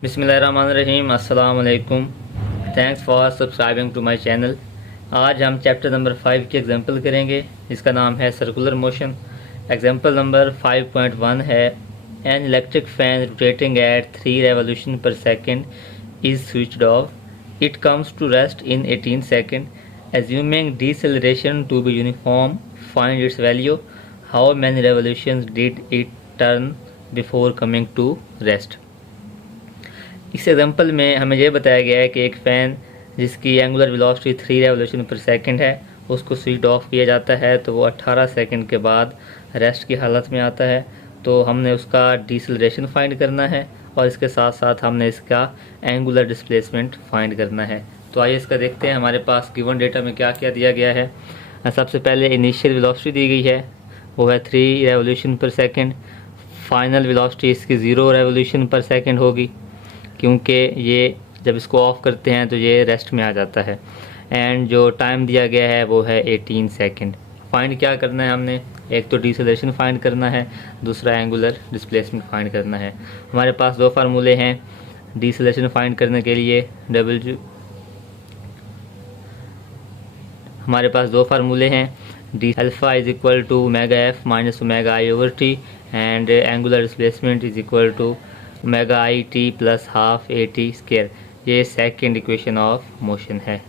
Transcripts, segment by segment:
बिस्मिल्लाहिर्रहमानिर्रहीम। अस्सलाम वालेकुम। Thanks for subscribing to my channel. आज हम चैप्टर नंबर 5 की एग्जांपल करेंगे जिसका नाम है सर्कुलर मोशन। एग्जांपल नंबर 5.1 है an electric fan rotating at 3 revolution per second is switched off. It comes to rest in 18 second. Assuming deceleration to be uniform, find its value. How many revolutions did it turn before coming to rest. इस example में हमें यह बताया गया है कि एक fan जिसकी angular velocity 3 revolution per second है उसको स्विच ऑफ किया जाता है तो वो 18 सेकंड के बाद रेस्ट की हालत में आता है। तो हमने उसका डिसेलरेशन फाइंड करना है और इसके साथ साथ हमने इसका एंगुलर डिस्प्लेसमेंट फाइंड करना है। तो आइए इसका देखते हैं हमारे पास गिवन डेटा में क्या क्या दिया गया है। सबसे पहले इनिशियल वेलोसिटी दी गई है, वो है 3 revolution per second. Final velocity इसकी 0 रेवोल्यूशन पर सेकंड होगी क्योंकि ये जब इसको ऑफ करते हैं तो ये रेस्ट में आ जाता है। एंड जो टाइम दिया गया है वो है 18 सेकंड। फाइंड क्या करना है हमने, एक तो डिसेलरेशन फाइंड करना है, दूसरा एंगुलर डिस्प्लेसमेंट फाइंड करना है। हमारे पास दो फार्मूले हैं डिसेलरेशन फाइंड करने के लिए। हमारे पास दो फार्मूले हैं, D alpha is equal to omega F minus omega I over T and angular displacement is equal to omega I T plus half A T square. ये सेकेंड इक्वेशन ऑफ मोशन है।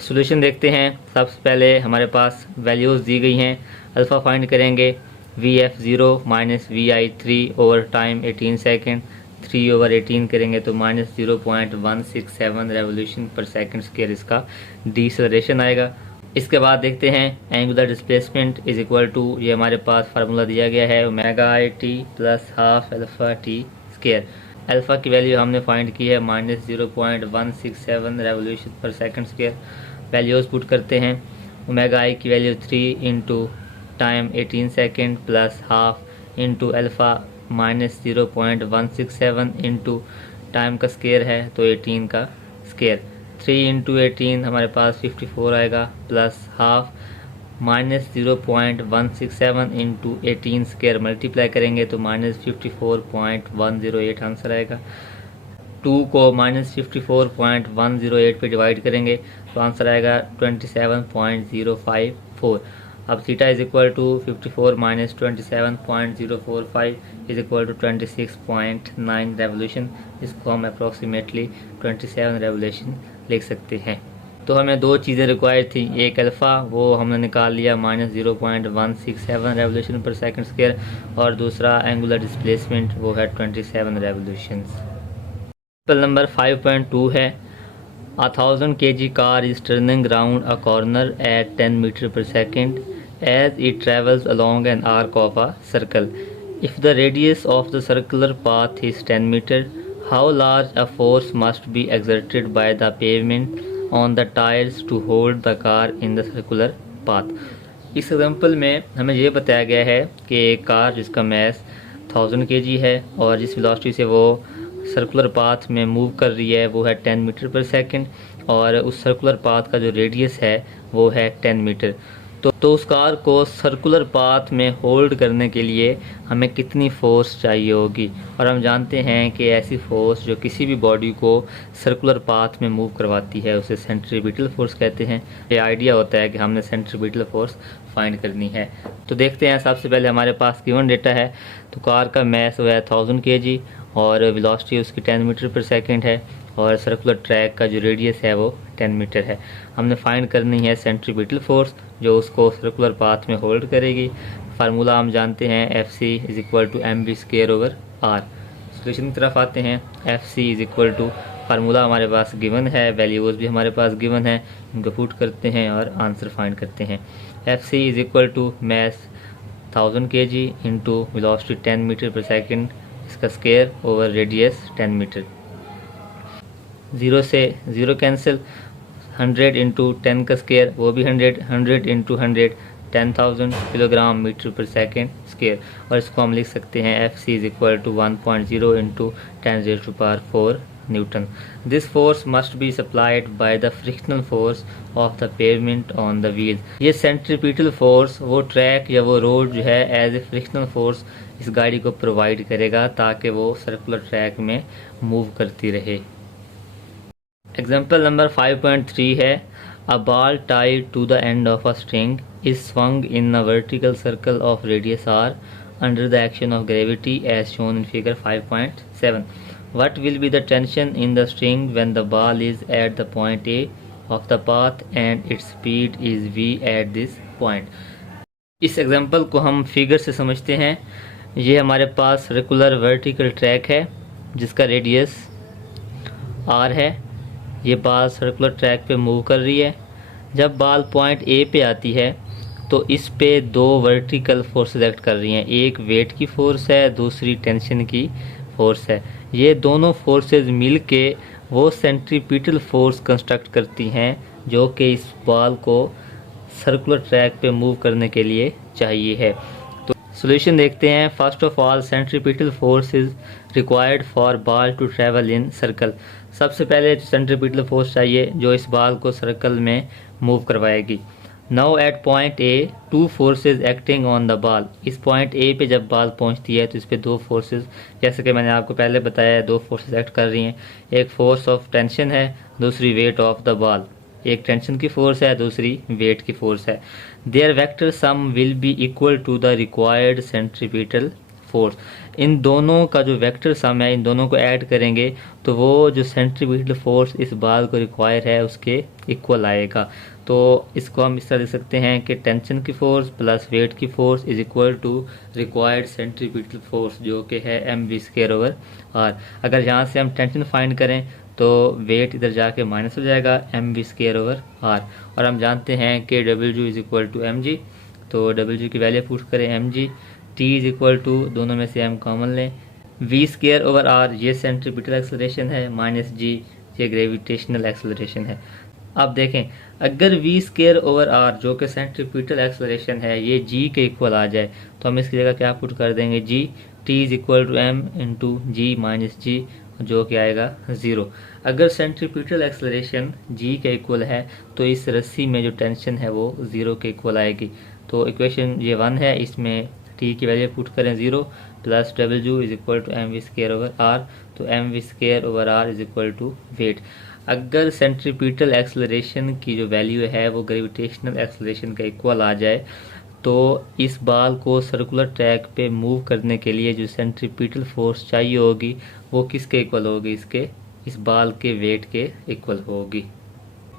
Solution देखते हैं। सबसे पहले हमारे पास values दी गई हैं। अल्फ़ा फाइंड करेंगे V F zero minus V I 3 over time 18 second. 3 over 18 करेंगे तो minus 0.167 revolution per second square इसका डिसेलरेशन आएगा। इसके बाद देखते हैं angular displacement is equal to, ये हमारे पास फार्मूला दिया गया है omega I T plus half alpha T square. Alpha की वैल्यू हमने फाइंड की है minus 0.167 revolution per second square. Values put करते हैं। ओमेगा आई की value 3 into time 18 second plus half into alpha minus 0.167 into time का स्क्वायर है तो 18 का स्क्वायर। 3 इंटू 18 हमारे पास 54 आएगा plus half minus 0.167 into 18 square multiply करेंगे तो माइनस 54.108 आंसर आएगा। 2 को माइनस 54.108 पे डिवाइड करेंगे तो आंसर आएगा 27.054। अब theta is equal to 54 minus 27.045 is equal to 26.9 revolution. इसको हम अप्रोक्सीमेटली 27 रेवोल्यूशन लिख सकते हैं। तो हमें दो चीज़ें रिक्वायर्ड थी, एक अल्फ़ा वो हमने निकाल लिया minus 0.167 revolution per second square और दूसरा एंगुलर डिस्प्लेसमेंट वो है 27 रेवोल्यूशंस। एग्जाम्पल नंबर 5.2 है 1000 kg car is turning round a corner at 10 metre per second as it travels along an arc of a circle. If the radius of the circular path is 10 meter, how large a force must be exerted by the pavement on the tires to hold the car in the circular path? इस example में हमें ये बताया गया है कि एक car जिसका मैस 1000 kg है और जिस वेलोसिटी से वो सर्कुलर पाथ में मूव कर रही है वो है 10 मीटर पर सेकेंड और उस सर्कुलर पाथ का जो रेडियस है वो है 10 मीटर। तो उस कार को सर्कुलर पाथ में होल्ड करने के लिए हमें कितनी फोर्स चाहिए होगी। और हम जानते हैं कि ऐसी फोर्स जो किसी भी बॉडी को सर्कुलर पाथ में मूव करवाती है उसे सेंट्रीपिटल फोर्स कहते हैं। ये आइडिया होता है कि हमने सेंट्रीपिटल फोर्स फाइंड करनी है। तो देखते हैं, सबसे पहले हमारे पास गिवन डेटा है। तो कार का मैस वो है 1000 kg और वेलोसिटी उसकी 10 मीटर पर सेकेंड है और सर्कुलर ट्रैक का जो रेडियस है वो 10 मीटर है। हमने फाइंड करनी है सेंट्रीपिटल फोर्स जो उसको सर्कुलर पाथ में होल्ड करेगी। फार्मूला हम जानते हैं F C is equal to M V square over R. Solution की तरफ आते हैं। F C is equal to formula हमारे पास गिवन है, वैल्यूज़ भी हमारे पास गिवन है, इनको पुट करते हैं और आंसर फाइंड करते हैं। F C is equal to mass 1000 kg into velocity 10 metre per second इसका स्क्वायर ओवर रेडियस 10 मीटर। 0 से 0 कैंसिल, 100 इंटू 10 का स्क्वायर वो भी 100, 100 into 100 10,000 kilogram metre per second square. और इसको हम लिख सकते हैं F C is equal to 1.0 into 10 raised to power 4 Newton. This force must be supplied by the frictional force of the pavement on the wheels. ये centripetal force वो track या वो रोड जो है एज ए फ्रिक्शनल फोर्स इस गाड़ी को provide करेगा ताकि वो सर्कुलर ट्रैक में मूव करती रहे। एग्जाम्पल नंबर 5.3 है A ball tied to the end of a string is swung in a vertical circle of radius r under the action of gravity as shown in figure 5.7. What will be the tension in the string when the ball is at the point A of the path and its speed is v at this point? इस example को हम figure से समझते हैं। ये हमारे पास circular vertical track है जिसका रेडियस r है। ये बाल सर्कुलर ट्रैक पे मूव कर रही है। जब बाल पॉइंट ए पे आती है तो इस पे दो वर्टिकल फोर्सेस एक्ट कर रही हैं, एक वेट की फोर्स है, दूसरी टेंशन की फोर्स है। ये दोनों फोर्सेस मिल के वो सेंट्रीपिटल फोर्स कंस्ट्रक्ट करती हैं जो कि इस बाल को सर्कुलर ट्रैक पे मूव करने के लिए चाहिए है। तो सॉल्यूशन देखते हैं। First of all centripetal force is required for बाल टू ट्रैवल इन सर्कल। सबसे पहले सेंट्रीपिटल फोर्स चाहिए जो इस बाल को सर्कल में मूव करवाएगी। Now at point A two forces acting on the बाल। इस पॉइंट ए पे जब बाल पहुंचती है तो इस पे दो फोर्सेज, जैसे कि मैंने आपको पहले बताया, दो फोर्सेज एक्ट कर रही हैं। एक फोर्स ऑफ टेंशन है, दूसरी वेट ऑफ द बाल। एक टेंशन की फोर्स है, दूसरी वेट की फोर्स है। Their vector sum will be equal to the required centripetal force. इन दोनों का जो वेक्टर सम है, इन दोनों को ऐड करेंगे तो वो जो सेंट्रीपिटल फोर्स इस बाल को रिक्वायर है उसके इक्वल आएगा। तो इसको हम इस तरह लिख सकते हैं कि टेंशन की फोर्स प्लस वेट की force is equal to required centripetal force जो कि है mv²/r। अगर यहाँ से हम टेंशन फाइंड करें तो वेट इधर जाके माइनस हो जाएगा mv²/r। और हम जानते हैं कि W is equal to mg, तो W की वैल्यू पुट करें mg। T is equal to, दोनों में से हम कॉमन लें, v²/r ये सेंट्रीपिटल एक्सेलरेशन है, माइनस g ये ग्रेविटेशनल एक्सेलरेशन है। अब देखें, अगर v²/r जो कि सेंट्रीपिटल एक्सेलरेशन है ये g के इक्वल आ जाए तो हम इसकी जगह क्या पुट कर देंगे, g। T is equal to m into g minus g जो कि आएगा 0। अगर सेंट्रीपिटल एक्सेलरेशन g के इक्वल है तो इस रस्सी में जो टेंशन है वो 0 के इक्वल आएगी। तो इक्वेशन ये 1 है, इसमें t की वैल्यू पुट करें 0 plus W is equal to mv²/r। तो mv²/r is equal to weight. अगर सेंट्रीपिटल एक्सेलरेशन की जो वैल्यू है वो ग्रेविटेशनल एक्सेलरेशन का इक्वल आ जाए तो इस बाल को सर्कुलर ट्रैक पे मूव करने के लिए जो सेंट्रीपिटल फोर्स चाहिए होगी वो किसके इक्वल होगी, इसके इस बाल के वेट के इक्वल होगी।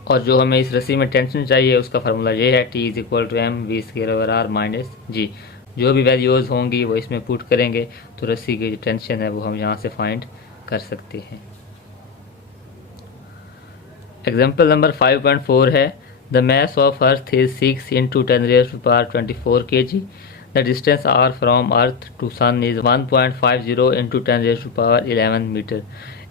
और जो हमें इस रस्सी में टेंशन चाहिए उसका फार्मूला ये है, T is equal to mv²/r minus g. जो भी वैल्यूज होंगी वो इसमें पुट करेंगे तो रस्सी की जो टेंशन है वो हम यहाँ से फाइंड कर सकते हैं। एग्जाम्पल नंबर 5.4 है the mass of earth is 6 into 10⁻24 kg। The distance r from earth to sun is 1.50 into 10⁻11 metre.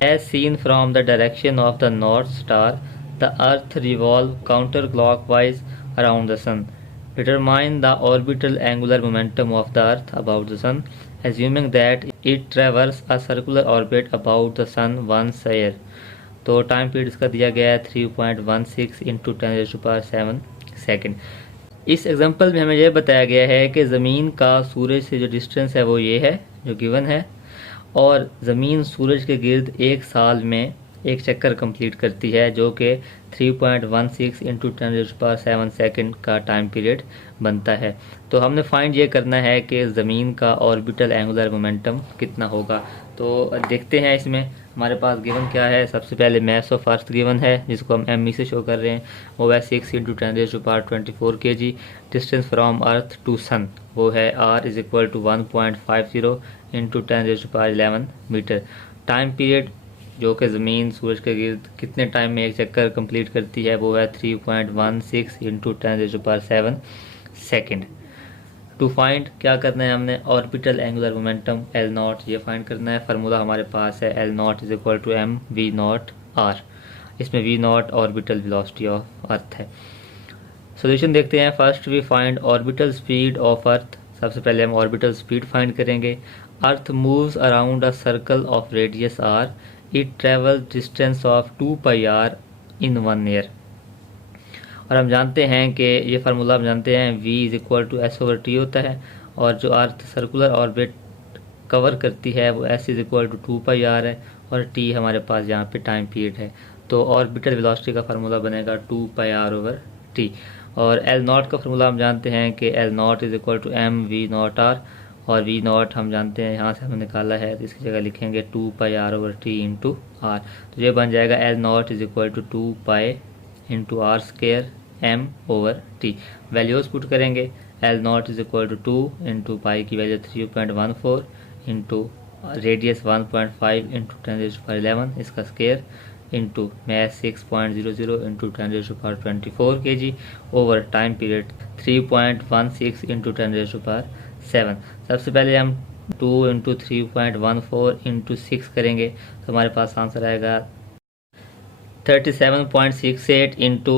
As seen from the direction of the North Star the earth revolve counter clockwise around the sun. Determine the orbital angular momentum of the Earth about the Sun, assuming that it traverses a circular orbit about the Sun once a year। तो time period इसका दिया गया है 3.16 into 10⁻7 second. इस example में हमें यह बताया गया है कि ज़मीन का सूरज से जो डिस्टेंस है वो ये है जो गिवन है, और ज़मीन सूरज के गिर्द एक साल में एक चक्कर कंप्लीट करती है जो कि 3.16 into 10⁻7 सेकेंड का टाइम पीरियड बनता है। तो हमने फाइंड ये करना है कि ज़मीन का ऑर्बिटल एंगुलर मोमेंटम कितना होगा। तो देखते हैं इसमें हमारे पास गिवन क्या है। सबसे पहले मास ऑफ अर्थ गिवन है जिसको हम एम से शो कर रहे हैं, वो है 6 into 10⁻24 kg। Distance from earth to sun वो है r is equal to 1.50 into 10⁻11 metre. Time period जो कि ज़मीन सूरज के गिर्द कितने टाइम में एक चक्कर कंप्लीट करती है वो है 3.16 into 10⁻7 सेकेंड। टू फाइंड क्या करना है हमने, ऑर्बिटल एंगुलर मोमेंटम L0 ये फाइंड करना है। फार्मूला हमारे पास है L0 is equal to mv0r। इसमें v0 orbital velocity of earth है। सॉल्यूशन देखते हैं। First we find orbital speed of earth. सबसे पहले हम ऑर्बिटल स्पीड फाइंड करेंगे। Earth moves around a circle of radius r it travel distance of 2 pi R in 1 year. और हम जानते हैं कि ये फार्मूला हम जानते हैं v is equal to S over T होता है, और जो अर्थ सर्कुलर ऑर्बिट कवर करती है वो s is equal to 2 pi R है, और t हमारे पास यहाँ पे टाइम पीरियड है। तो ऑर्बिटल वेलोसिटी का फार्मूला बनेगा 2 पाई आर ओवर टी। और एल नॉट का फार्मूला हम जानते हैं कि L naught is equal to M V naught R, और वी नॉट हम जानते हैं यहाँ से हमने निकाला है, तो इसकी जगह लिखेंगे 2 pi are over T into r. तो ये बन जाएगा L naught is equal to 2 pi into r square m over T. Values put करेंगे, L naught is equal to 2 into pi की वैल्यू 3.14 इंटू रेडियस 1.5 इंटू 10⁻11 इसका square into mass 6.00 into 10⁻24 kg over time period 3.16 into 10⁻7। सबसे पहले हम 2 into 3.14 into 6 करेंगे, तो हमारे पास answer आएगा 37.68 इंटू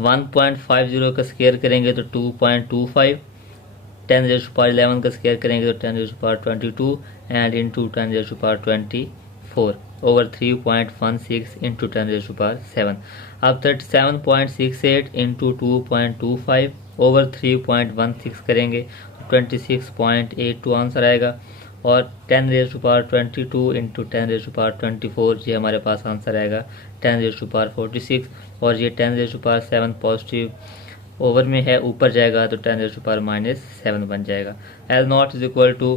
1.50 का स्केयर करेंगे तो 2.25, 10⁻11 का स्केयर करेंगे तो 10⁻22 एंड इंटू 10⁻24 ओवर 3.16 इंटू 10⁻7। अब 37.68 इंटू 2.25 ओवर 3.16 करेंगे तो 26.82 आंसर आएगा, और 10⁻22 इंटू 10⁻24 ये हमारे पास आंसर आएगा 10⁻46, और ये 10⁻7 पॉजिटिव ओवर में है, ऊपर जाएगा तो 10⁻−7 बन जाएगा। L naught is equal two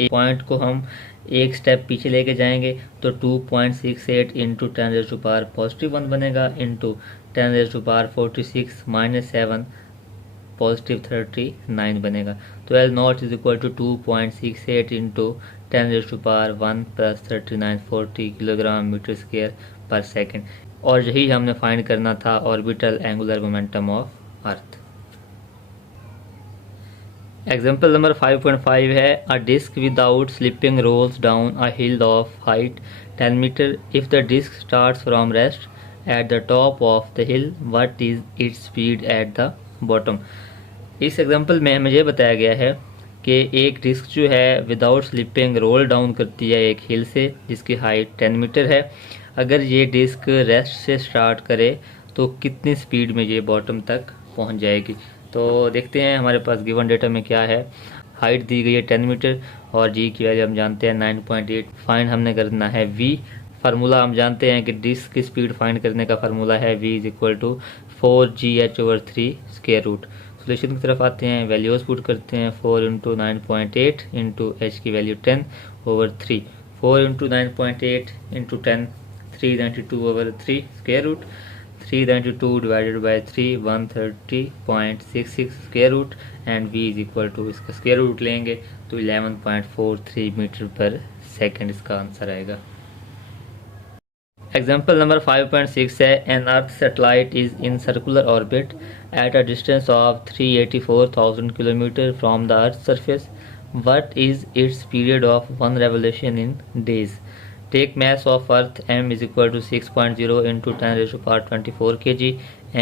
point को हम एक स्टेप पीछे लेके जाएंगे तो 2.68 इंटू 10⁻+1 बनेगा इंटू 10⁻46 -7 पॉजिटिव 39 बनेगा। तो L naught is equal to 2.68 into 10⁻1 plus 39 40 kilogram metre square per second, और यही हमने फाइंड करना था orbital angular momentum of earth. Example number 5.5 है, a disc without slipping rolls down a hill of height 10 metre. If the disc starts from rest at the top of the hill, what is its speed at the bottom. इस example में हमें यह बताया गया है कि एक disc जो है विदाउट स्लिपिंग रोल डाउन करती है एक हिल से जिसकी हाइट 10 मीटर है। अगर ये डिस्क रेस्ट से स्टार्ट करे तो कितनी स्पीड में ये बॉटम तक पहुंच जाएगी। तो देखते हैं हमारे पास गिवन डेटा में क्या है। हाइट दी गई है 10 मीटर और जी की वैल्यू हम जानते हैं 9.8। फाइंड हमने करना है वी। फार्मूला हम जानते हैं कि डिस्क की स्पीड फाइंड करने का फार्मूला है v is equal to 4gh/3 square root. Solution की तरफ आते हैं, वैल्यूज पुट करते हैं 4 इंटू 9.8 इंटू एच की value 10 over 3, 4 into 9.8 into 10 392 over 3 square root, 392 divided by 3 130.66 square root and v is equal to इसका स्क्वायर रूट लेंगे तो 11.43 मीटर पर सेकेंड इसका आंसर आएगा। एग्जाम्पल नंबर 5.6 है, an earth satellite is in circular orbit at a distance of 384,000 kilometre from the earth surface. What is its period of one revolution in days. Take mass of earth m is equal to 6.0 into 10⁻24 kg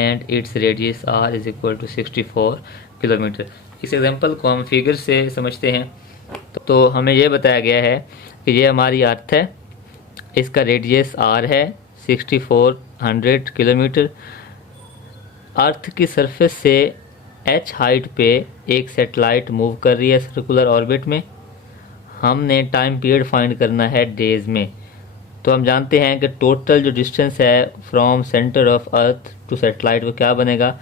and its radius r is equal to 64 kilometre. इस example को हम figure से समझते हैं। तो हमें यह बताया गया है कि ये हमारी अर्थ है, इसका रेडियस r है 6400 किलोमीटर। अर्थ की सरफेस से h हाइट पे एक सैटेलाइट मूव कर रही है सर्कुलर ऑर्बिट में। हमने टाइम पीरियड फाइंड करना है डेज में। तो हम जानते हैं कि टोटल जो डिस्टेंस है from centre of earth to satellite वो क्या बनेगा।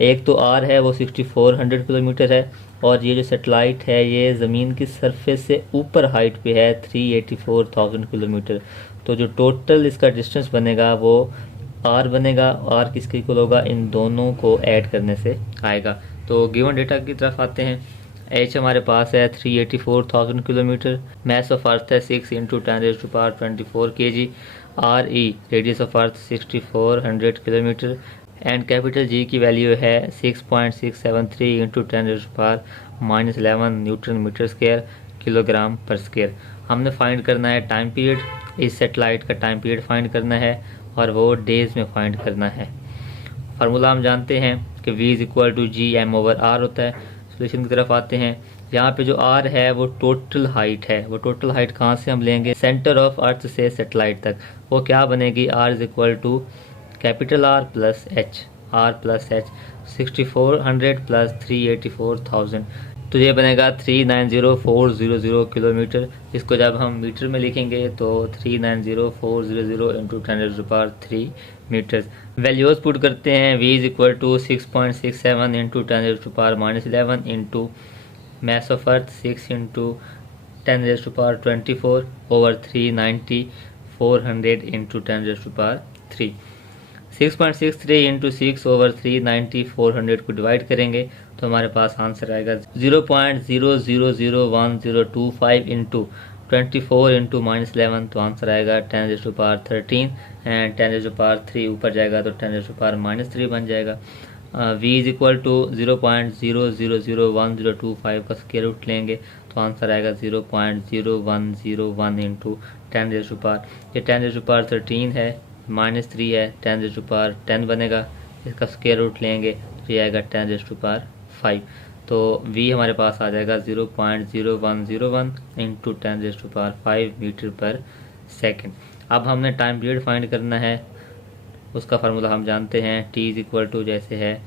एक तो आर है वो 6400 किलोमीटर है, और ये जो सैटेलाइट है ये ज़मीन की सरफेस से ऊपर हाइट पे है 384,000 किलोमीटर। तो जो टोटल इसका डिस्टेंस बनेगा वो आर बनेगा। आर किसके इक्वल होगा, इन दोनों को ऐड करने से आएगा। तो गिवन डेटा की तरफ आते हैं। एच हमारे पास है 384,000 किलोमीटर, मैस ऑफ अर्थ है 6 into 10⁻24 kg, R E radius of earth 6400 kilometre and capital G की वैल्यू है 6.673 into 10⁻11 newton metre square kilogram per square. हमने फाइंड करना है टाइम पीरियड, इस सेटेलाइट का टाइम पीरियड फाइंड करना है और वो डेज में फाइंड करना है। फार्मूला हम जानते हैं कि v is equal to G M over R होता है। सोल्यूशन की तरफ आते हैं। यहाँ पे जो आर है वो टोटल हाइट है। वो टोटल हाइट कहाँ से हम लेंगे? सेंटर ऑफ अर्थ से सेटेलाइट तक। वो क्या बनेगी? R is equal to capital R plus H, R plus H, 6400 plus 384,000, तो ये बनेगा 390400 किलोमीटर। इसको जब हम मीटर में लिखेंगे तो 390400 इंटू 10⁻³ मीटर्स। वैल्यूज पुट करते हैं। v is equal to 6.67 into 10⁻⁻11 into mass of earth 6 into 10⁻24 over 390 400 into 10⁻3। 6.63 into 6 over 390 400 को डिवाइड करेंगे तो हमारे पास आंसर आएगा 0.000125 इंटू 24 इंटू -11, तो आंसर आएगा 10⁻13 एंड 10⁻3 ऊपर जाएगा तो 10⁻³ बन जाएगा। v इज इक्वल टू 0.000125 का स्क्वायर रूट लेंगे तो आंसर आएगा 0.0101 इंटू 10⁻, ये 10⁻13 है, -3 है, 10⁻10 बनेगा। इसका स्क्वायर रूट लेंगे तो ये आएगा 10⁻5। तो v हमारे पास आ जाएगा 0.0101 इंटू 10⁻5 मीटर पर सेकेंड। अब हमने टाइम पीरियड फाइंड करना है। उसका फार्मूला हम जानते हैं, t इज इक्वल टू जैसे है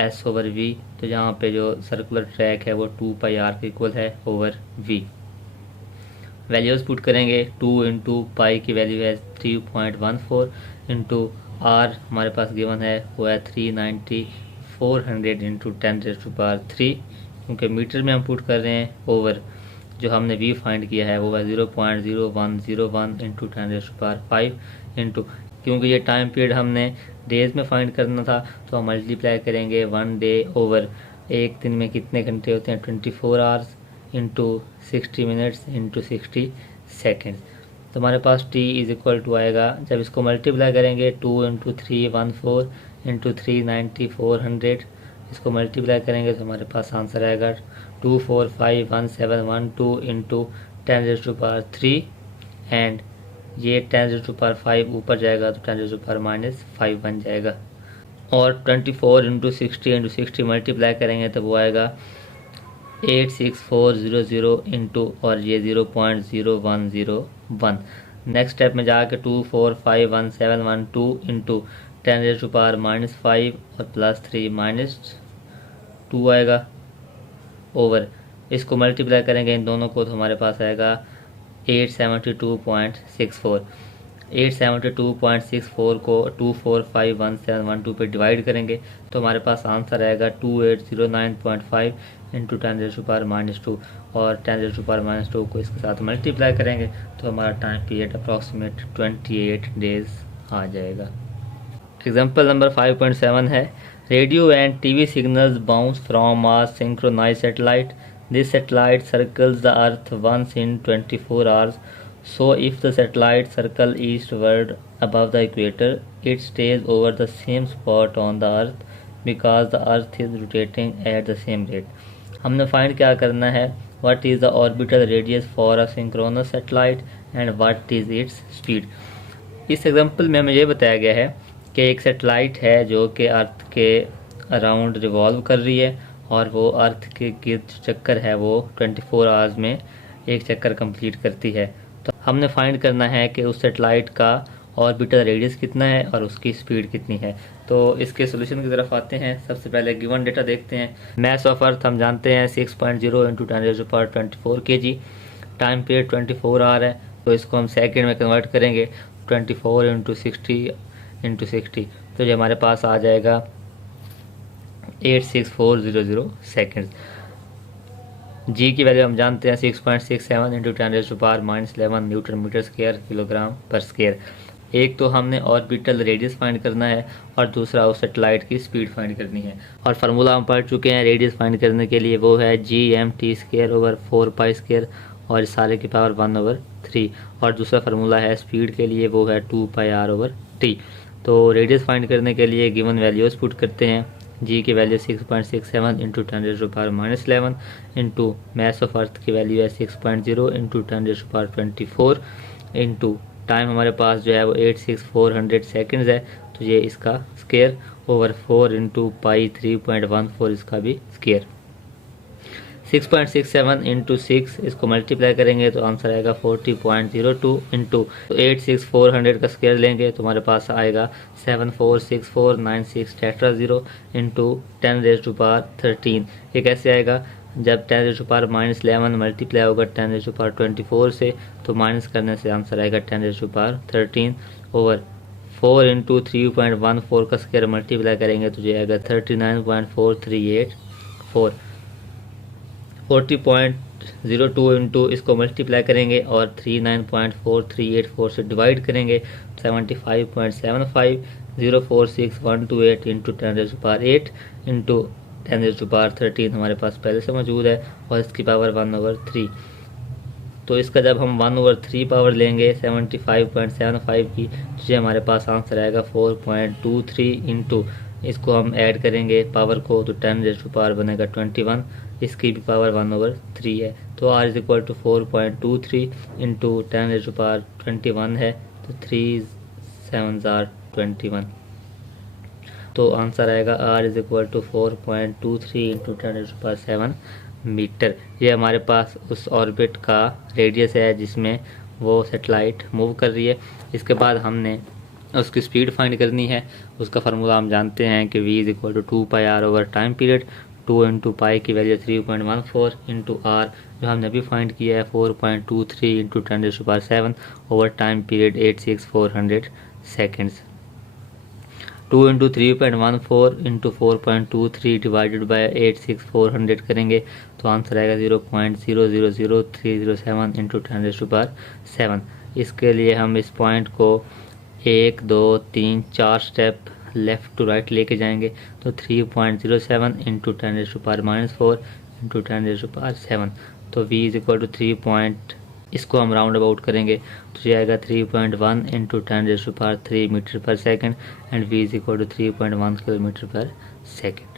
s ओवर v, तो यहाँ पे जो सर्कुलर ट्रैक है वो 2πr के इक्वल है ओवर v। वैल्यूज पुट करेंगे। 2 इंटू पाई की वैल्यू है 3.14 इंटू r हमारे पास गिवन है वो है 390 400 इंटू 10⁻3, क्योंकि मीटर में हम पुट कर रहे हैं, ओवर जो हमने v फाइंड किया है वो है 0.0101 इंटू 10⁻5 इंटू, क्योंकि ये टाइम पीरियड हमने डेज में फाइंड करना था तो हम मल्टीप्लाई करेंगे 1 डे ओवर, एक दिन में कितने घंटे होते हैं 24 hours into 60 minutes into 60 seconds. तो हमारे पास t इज इक्वल टू आएगा, जब इसको मल्टीप्लाई करेंगे 2 इंटू 314 इंटू 390 400, इसको मल्टीप्लाई करेंगे तो हमारे पास आंसर आएगा 2451712 इंटू 10⁻3 एंड ये 10⁻5 ऊपर जाएगा तो 10⁻5 बन जाएगा। और 24 इंटू 60 मल्टीप्लाई करेंगे तो वो आएगा 86400 इंटू और ये 0.0101। नेक्स्ट स्टेप में जाके 2451712 इंटू 10⁻5 और प्लस 3 -2 आएगा ओवर, इसको मल्टीप्लाई करेंगे इन दोनों को तो हमारे पास आएगा 872.64। 872.64 को 2451712 पे डिवाइड करेंगे तो हमारे पास आंसर आएगा 2809.5 इंटू 10⁻2 और 10⁻2 को इसके साथ मल्टीप्लाई करेंगे तो हमारा टाइम पीरियड अप्रॉक्सीमेट 28 डेज आ जाएगा। एग्जाम्पल नंबर 5.7 है, radio and TV signals bounce from a synchronised satellite. This satellite circles the Earth once in 24 hours. So if the satellite circle eastward above the equator, it stays over the same spot on the Earth because the Earth is rotating at the same rate. हमने find क्या करना है, what is the orbital radius for a synchronous satellite and what is its speed। इस example में हमें ये बताया गया है कि एक सैटेलाइट है जो कि अर्थ के अराउंड रिवॉल्व कर रही है और वो अर्थ के गिर्द चक्कर है वो 24 आवर्स में एक चक्कर कंप्लीट करती है। तो हमने फाइंड करना है कि उस सैटेलाइट का ऑर्बिटल रेडियस कितना है और उसकी स्पीड कितनी है। तो इसके सोल्यूशन की तरफ आते हैं। सबसे पहले गिवन डेटा देखते हैं। मैस ऑफ अर्थ हम जानते हैं 6.0 into 10⁻24 kg। Time period 24 hour है, तो इसको हम सेकेंड में कन्वर्ट करेंगे 24 इंटू 60 तो ये हमारे पास आ जाएगा 86400 सेकेंड्स। जी की वैल्यू हम जानते हैं 6.67 into 10⁻11 newton metre square kilogram per square. एक तो हमने ऑर्बिटल रेडियस फाइंड करना है और दूसरा उस सैटेलाइट की स्पीड फाइंड करनी है। और फार्मूला हम पढ़ चुके हैं रेडियस फाइंड करने के लिए, वो है GMT² ओवर 4π² और सारे की पावर 1/3। और दूसरा फार्मूला है स्पीड के लिए, वो है 2πr/t। तो रेडियस फाइंड करने के लिए गिवन वैल्यूज पुट करते हैं। जी की value 6.67 into 10⁻11 into mass of earth की वैल्यू है 6.0 इंटू 10⁻24 इंटू टाइम हमारे पास जो है वो 86400 सेकेंड्स है, तो ये इसका स्क्वायर ओवर 4 इंटू पाई 3.14 इसका भी स्क्वायर। 6.67 इंटू 6, इसको मल्टीप्लाई करेंगे तो आंसर आएगा 40.02 इंटू 86400 का स्क्वायर लेंगे तो हमारे पास आएगा 746496 टेट्रा 0 इंटू 10⁻13। ये कैसे आएगा, जब 10⁻11 मल्टीप्लाई होगा 10⁻24 से तो माइनस करने से आंसर आएगा 10⁻13 ओवर 4 इंटू 3.14 का स्क्वायर मल्टीप्लाई करेंगे तो ये आएगा 39.4384। 40.02 इंटू इसको मल्टीप्लाई करेंगे और 39.4384 से डिवाइड करेंगे 75.75046128 इंटू 10⁻8 इंटू 10⁻13 हमारे पास पहले से मौजूद है और इसकी पावर 1/3। तो इसका जब हम 1/3 पावर लेंगे 75.75 की तो ये हमारे पास आंसर आएगा 4.23 इंटू इसको हम ऐड करेंगे पावर को तो 10⁻ बनेगा 21, इसकी भी पावर 1/3 है। तो r is equal to 4.23 into 10⁻21 है तो 3 7 21। तो आंसर आएगा r is equal to 4.23 into 10⁻7 metre. ये हमारे पास उस ऑर्बिट का रेडियस है जिसमें वो सैटेलाइट मूव कर रही है। इसके बाद हमने उसकी स्पीड फाइंड करनी है। उसका फार्मूला हम जानते हैं कि v is equal to 2πr over time period. 2 into pi की वैल्यू 3.14 इंटू आर जो हमने अभी फाइंड किया है 4.23 into 10⁻7 over time period 86400 seconds. 2 into 3.14 into 4.23 divided by 86400 करेंगे तो आंसर आएगा 0.000307 इंटू 10⁻7। इसके लिए हम इस पॉइंट को 1 2 3 4 स्टेप लेफ़्ट टू राइट लेके जाएंगे तो 3.07 इंटू 10⁻4 इंटू 10⁻7। तो v इज इक्वल टू 3. इसको हम राउंड अबाउट करेंगे तो ये आएगा 3.1 into 10⁻3 metre per second and v is equal to 3.1 kilometre per second.